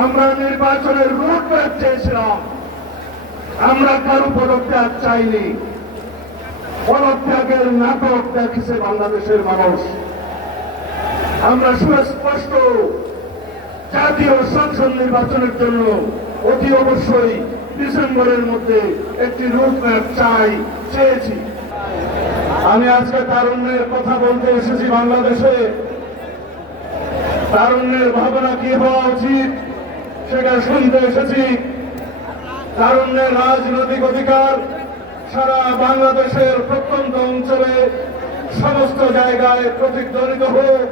আমরা নির্বাচনের রুটম্যাপ চেয়েছিলাম, আমরা কারো পদত্যাগ চাইনি। পদত্যাগের নাটক দেখেছে বাংলাদেশের মানুষ। আমরা সুস্পষ্ট জাতীয় সংসদ নির্বাচনের জন্য অতি অবশ্যই ডিসেম্বরের মধ্যে একটি রুটম্যাপ চেয়েছি। আমি আজকে তারুণ্যের কথা বলতে এসেছি। বাংলাদেশে তারুণ্যের ভাবনা কি হওয়া উচিত সেটা শুনতে এসেছি। তারুণ্যের রাজনৈতিক অধিকার সারা বাংলাদেশের প্রত্যন্ত অঞ্চলে সমস্ত জায়গায় প্রতিধ্বনিত হোক,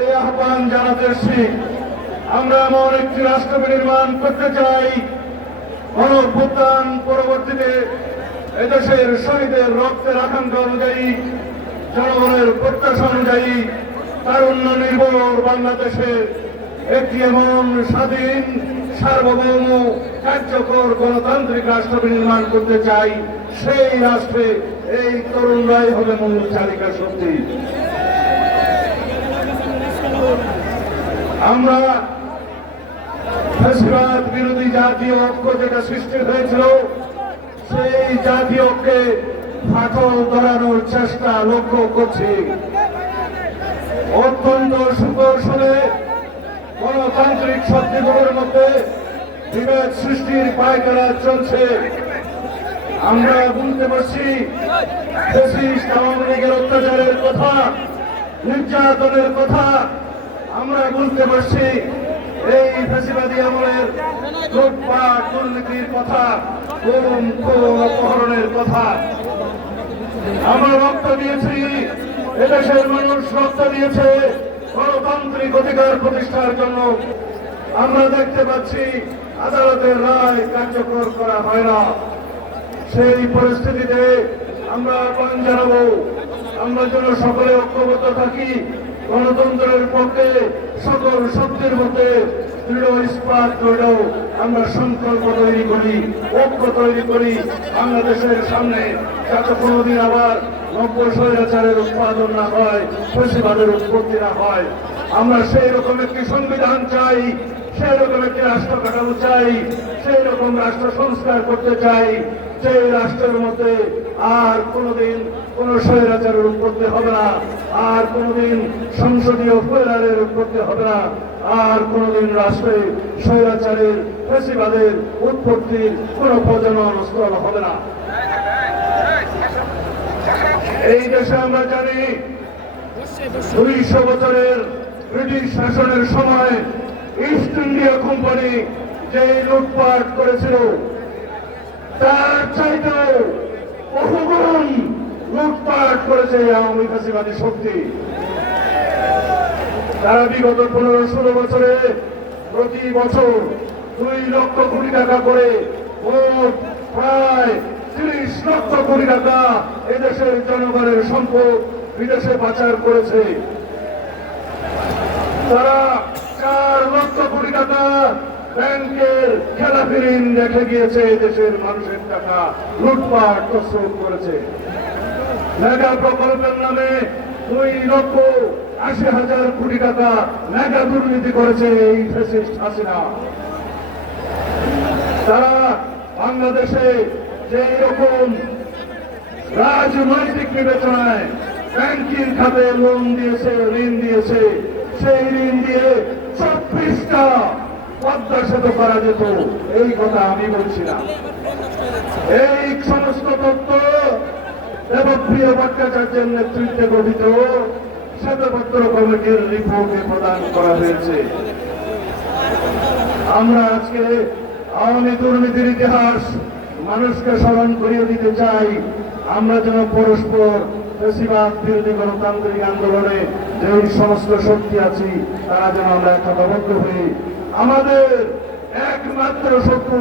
এই আহ্বান জানাতে এসেছি। আমরা এমন একটি রাষ্ট্র নির্মাণ করতে চাই, গণঅভ্যুত্থান পরবর্তীতে এদেশের শহীদের রক্তের আকাঙ্ক্ষা অনুযায়ী, জনগণের প্রত্যাশা অনুযায়ী তারুণ্য নির্ভর বাংলাদেশে একটি এমন স্বাধীন, সার্বভৌম, কার্যকর গণতান্ত্রিক রাষ্ট্র নির্মাণ করতে চাই। সেই রাষ্ট্রে এই তরুণরাই হবে মূল চালিকা শক্তি। আমরা ফ্যাসিবাদ বিরোধী জাতীয় ঐক্য যেটা সৃষ্টি হয়েছিল, সেই জাতীয় ঐক্যে ফাটল ধরানোর চেষ্টা লক্ষ্য করছি। অত্যন্ত সুকৌশলে গণতান্ত্রিক শক্তিগুলোর মধ্যে বিভেদ সৃষ্টির পায়তারা চলছে। আমরা বুঝতে পারছি ফ্যাসিস্ট আওয়ামী লীগের অত্যাচারের কথা, নির্যাতনের কথা। আমরা বুঝতে পারছি এই ফ্যাসিবাদী আমলের লুটপাট দুর্নীতির কথা, গুম খুন অপহরণের কথা। আমরা রক্ত দিয়েছি, এদেশের মানুষ রক্ত দিয়েছে গণতান্ত্রিক অধিকার প্রতিষ্ঠার জন্য। আমরা দেখতে পাচ্ছি আদালতের রায় কার্যকর করা হয় না। সেই পরিস্থিতিতে আমরা আহ্বান জানাবো, আমরা যেন সকলে ঐক্যবদ্ধ থাকি, গণতন্ত্রের পক্ষে সকল শক্তির মধ্যে দৃঢ় ইস্পাত দৃঢ় আমরা সংকল্প তৈরি করি, ঐক্য তৈরি করি। বাংলাদেশের সামনে যাতে কোনোদিন আবার নব্য স্বৈরাচারের উৎপাদন না হয়, ফ্যাসিবাদের উৎপত্তি না হয়। আমরা সেই রকম একটি সংবিধান চাই, সেই রকম একটি রাষ্ট্র কাঠামো চাই, সেই রকম রাষ্ট্র সংস্কার করতে চাই, সেই রাষ্ট্রের মধ্যে আর কোনোদিন কোন স্বৈরাচারের উৎপত্তি হবে না, আর কোনোদিন সংসদীয় ফেরারের উৎপত্তি হবে না, আর কোনোদিন রাষ্ট্রে স্বৈরাচারের ফ্যাসিবাদের উৎপত্তির কোন প্রজনন স্থল হবে না। এই দেশে আমরা জানি 200 বছরের ব্রিটিশ শাসনের সময় ইস্ট ইন্ডিয়া কোম্পানি যে লুটপাট করেছিল, তার চাইতেও বহুগুণ লুটপাট করেছে আওয়ামী ফ্যাসিবাদী শক্তি। তারা বিগত 15-16 বছরে প্রতি বছর 2 লক্ষ কোটি টাকা করে মোট প্রায় 30 লক্ষ কোটি টাকা এদেশের জনগণের সম্পদ বিদেশে পাচার করেছে। তারা 4 লক্ষ কোটি টাকা ব্যাংকের খেলাপি ঋণ রেখে গিয়েছে, দেশের মানুষের টাকা লুটপাট তছরূপ করেছে। মেগা প্রকল্পের নামে 2,80,000 কোটি টাকা মেগা দুর্নীতি করেছে এই ফ্যাসিস্ট হাসিনা। তারা বাংলাদেশে যে রকম রাজনৈতিক বিবেচনায় ব্যাংকিং খাতে লোন দিয়েছে, ঋণ দিয়েছে, সেই ঋণ দিয়ে 24টা পদ্মা সেতু করা যেত, এই কথা আমি বলছিলাম। এই সমস্ত তথ্য দেবপ্রিয় ভট্টাচার্যের নেতৃত্বে গঠিত শ্বেতপত্র কমিটির রিপোর্টে প্রদান করা হয়েছে। আমরা আজকে আওয়ামী দুর্নীতির ইতিহাস মানুষকে স্মরণ করিয়ে দিতে চাই। আমরা যেন পরস্পর ফ্যাসিবাদ বিরোধী গণতান্ত্রিক আন্দোলনে যে সমস্ত শক্তি আছি, তারা যেন আমরা একতাবদ্ধ হই। আমাদের একমাত্র শত্রু,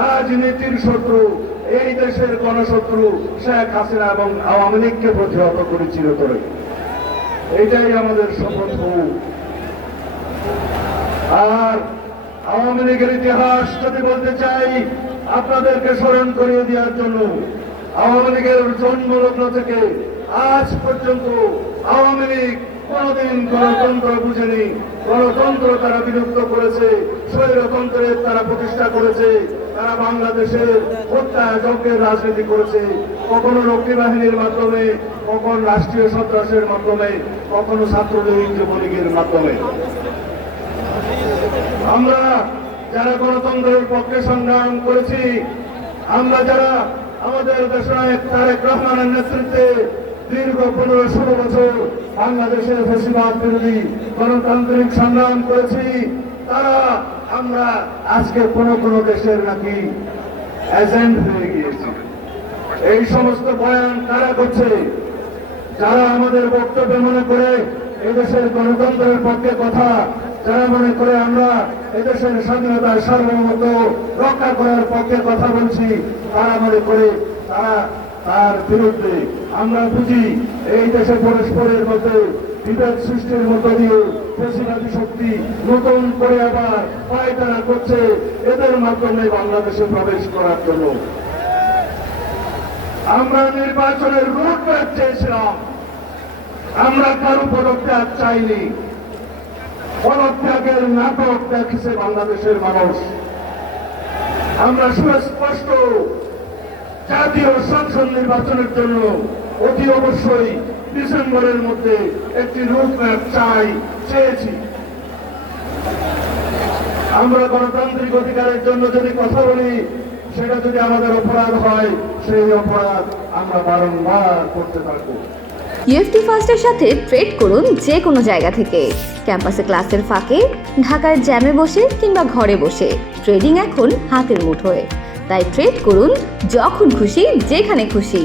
রাজনীতির শত্রু, এই দেশের গণশত্রু শেখ হাসিনা এবং আওয়ামী লীগকে প্রতিহত করেছিল করে। এটাই আমাদের শপথ হোক। আর আওয়ামী লীগের ইতিহাস যদি বলতে চাই, আপনাদেরকে স্মরণ করিয়ে দেওয়ার জন্য, আওয়ামী লীগের জন্মলগ্ন থেকে আজ পর্যন্ত আওয়ামী লীগ কোনদিন গণতন্ত্র বুঝেনি, গণতন্ত্র তারা বিলুপ্ত করেছে, স্বৈরতন্ত্রের তারা প্রতিষ্ঠা করেছে, তারা বাংলাদেশের হত্যা যজ্ঞের রাজনীতি করেছে, কখনো রক্ষী বাহিনীর মাধ্যমে, কখনো রাষ্ট্রীয় সন্ত্রাসের মাধ্যমে, কখনো ছাত্রলীগ যুবলীগের মাধ্যমে। আমরা যারা গণতন্ত্রের পক্ষে সংগ্রাম করেছি, আমরা যারা আমাদের দেশনায়ক তারেক রহমানের নেতৃত্বে দীর্ঘ 15-16 বছর বাংলাদেশের ফ্যাসিবাদ বিরোধী গণতান্ত্রিক সংগ্রাম করেছি, তারা আমরা আজকে কোন কোন দেশের নাকি এজেন্ট হয়ে গিয়েছি। এই সমস্ত বয়ান কারা করছে? যারা আমাদের বক্তব্যে মনে করে এদেশের গণতন্ত্রের পক্ষে কথা, যারা মনে করে আমরা এদেশের স্বাধীনতার সার্বভৌমত্ব রক্ষা করার পক্ষে কথা বলছি, তারা মনে করে তার বিরুদ্ধে। আমরা বুঝি এই দেশে পরস্পরের মধ্যে বিভেদ সৃষ্টির মধ্য দিয়ে ফ্যাসিবাদী শক্তি নতুন করে আবার পায়তারা করছে এদের মাধ্যমে বাংলাদেশে প্রবেশ করার জন্য। আমরা নির্বাচনের রোডম্যাপ চেয়েছিলাম, আমরা কারো পদত্যাগ চাইনি। পদত্যাগের নাটক দেখেছে বাংলাদেশের মানুষ। আমরা সুস্পষ্ট জাতীয় সংসদ নির্বাচনের জন্য অতি অবশ্যই ডিসেম্বরের মধ্যে একটি রোডম্যাপ চেয়েছি। আমরা গণতান্ত্রিক অধিকারের জন্য যদি কথা বলি, সেটা যদি আমাদের অপরাধ হয়, সেই অপরাধ আমরা বারংবার করতে থাকবো। ইউএফটি ফার্স্টের সাথে ট্রেড করুন যে কোনো জায়গা থেকে। ক্যাম্পাসে ক্লাসের ফাঁকে, ঢাকার জ্যামে বসে কিংবা ঘরে বসে ট্রেডিং এখন হাতের মুঠোয়। তাই ট্রেড করুন যখন খুশি, যেখানে খুশি।